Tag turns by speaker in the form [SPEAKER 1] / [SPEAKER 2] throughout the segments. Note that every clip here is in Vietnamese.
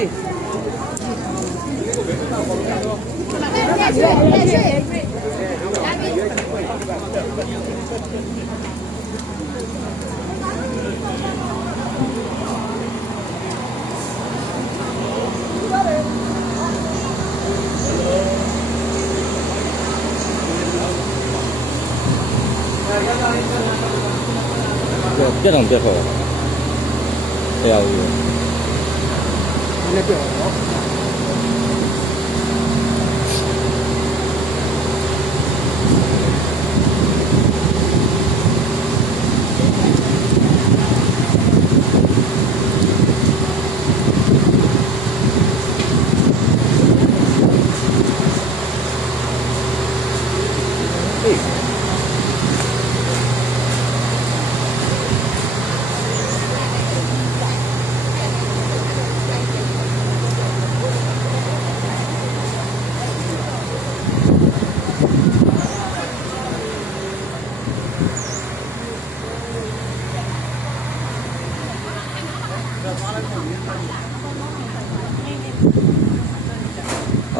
[SPEAKER 1] 嗯好的好的谢200円よ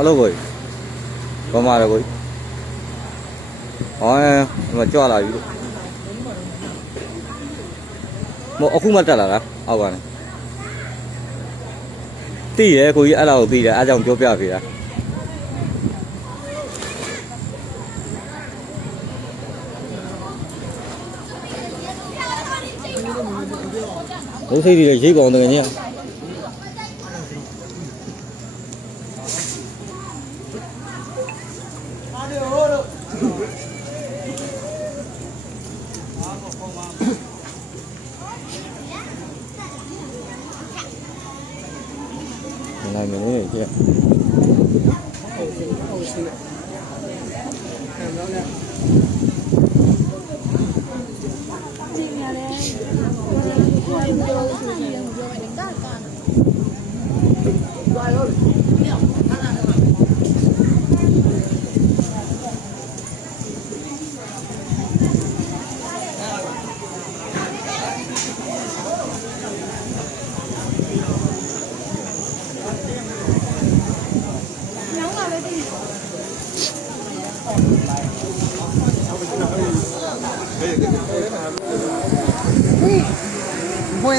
[SPEAKER 1] đó rồi có mà rồi nói mà cho là một ông không mất trả là? À, vâng. Ao còn tí đấy cô ấy đầu tí là ai dòng cho bèo thì là Ủa thế thì chỉ còn được nhỉ? അങ്ങനെ കഴിക്കാം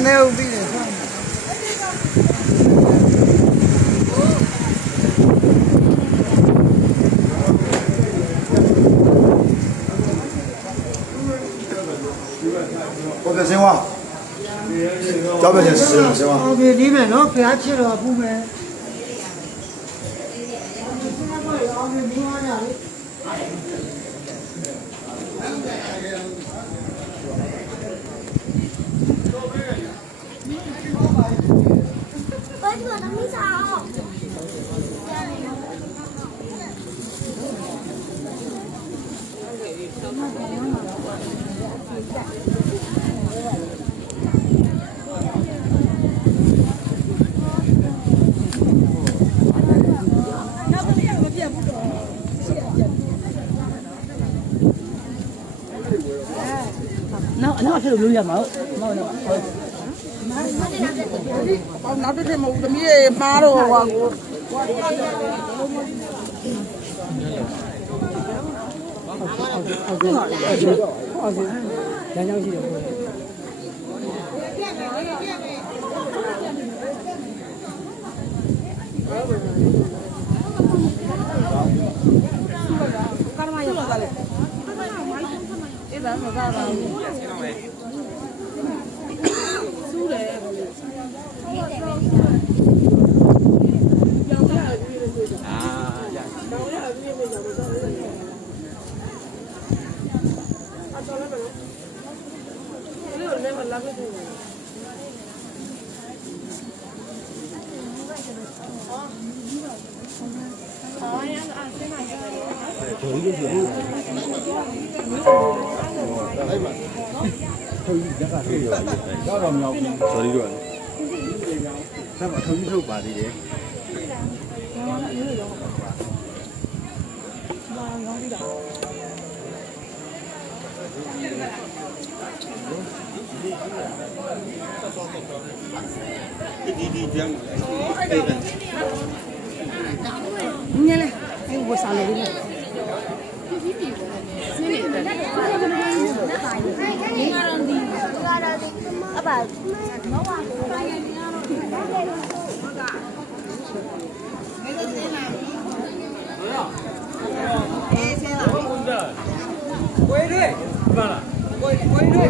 [SPEAKER 2] နိုင်သေးဘူးပြီးတယ်
[SPEAKER 3] ဟုတ်ကဲ့ဆင်းဝါကြောက်ပြချင်ဆင်းဝါဆင်းဝါ
[SPEAKER 2] ဟုတ်ပြီဒီမယ်နော်ဖျားချစ်တော့ပူမယ်ဆင်းဝါရောအောင်ပြီးမိဝါရလေ
[SPEAKER 4] နောက်နောက်ဆက်လို့ရမှာဟုတ်နောက်နောက်
[SPEAKER 2] နောက်တစ်ထည့်မဟုတ်သမီးရဲ့မှားတော့ဟောကိုအခုငါအဲ့ဒီတော့အဲ့ဒီလမ်းကြောင်းရှိတယ်ပေါ့။
[SPEAKER 5] ဟုတ်ပါဘူး။ cái bán của ba vào. Su để Hãy subscribe cho kênh Ghiền Mì Gõ Để không bỏ lỡ những video
[SPEAKER 6] hấp dẫn
[SPEAKER 7] ထိုးကြီးရက်ကထိုးရတော့တော့မြောက်ဇော်ဒီတို့ကဆက်ပါထိုးကြီးထုတ်ပါသေးတယ်
[SPEAKER 8] ဒီဒီဒီအောင်အဲ့ဒါညလေအဲ့ဝဆာလေးလေး အပါတော့ပါဘူးဘာရည်ရတော့ဟုတ်ကဲ့ငါတို့တင်လာပြီဟုတ်ရော
[SPEAKER 1] အေးဆင်းလာပြီဝေးတွေပါလားဝေးဝေးတွေ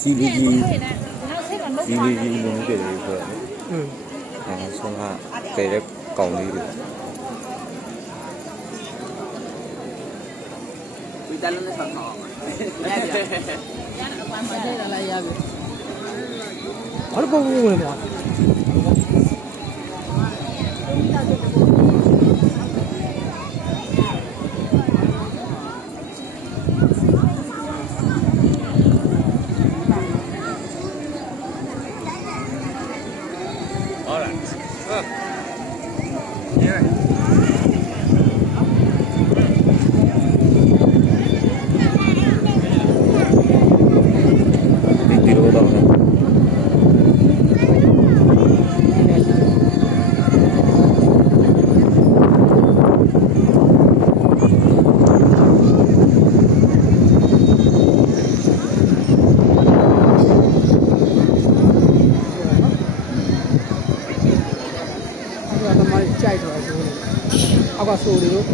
[SPEAKER 1] ကြည်ကြီးကြည်ကြီးလုံးကြတယ်ဆိုတော့ အဲဆုံးကပယ်တဲ့ကောင်လေးတွေ
[SPEAKER 9] ဒီတလုံးနဲ့ဆောင်ပါအောင်။အဲ့ဒါ။အဲ့ဒါအပိုင်းမှာ
[SPEAKER 10] ကြည့်ရလားရပြီ။ဘာလို့ပုံပုံဝင်လဲ။
[SPEAKER 11] အောက်ကဆိုတွေလို့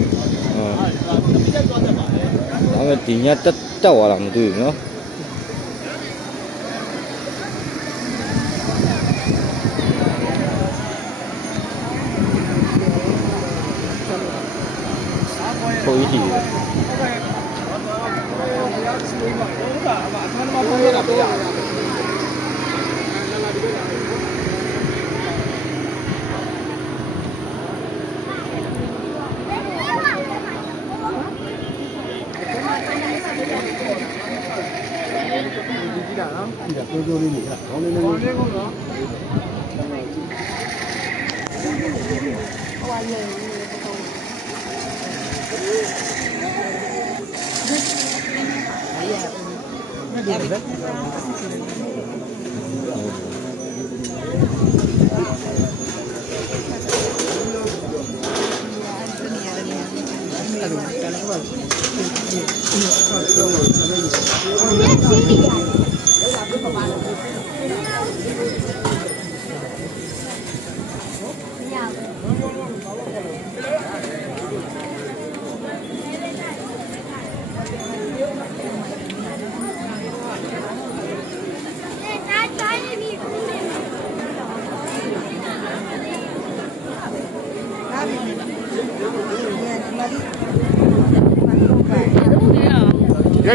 [SPEAKER 1] အဲဒီညတက်တက်သွားတာမတွေ့ဘူးနော် 돈이니까 돈이는 원래구나
[SPEAKER 12] Thank you. Ya,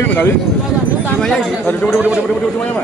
[SPEAKER 12] ini menarik. Cuma ya, cuma cuma cuma cuma cuma cuma cuma cuma cuma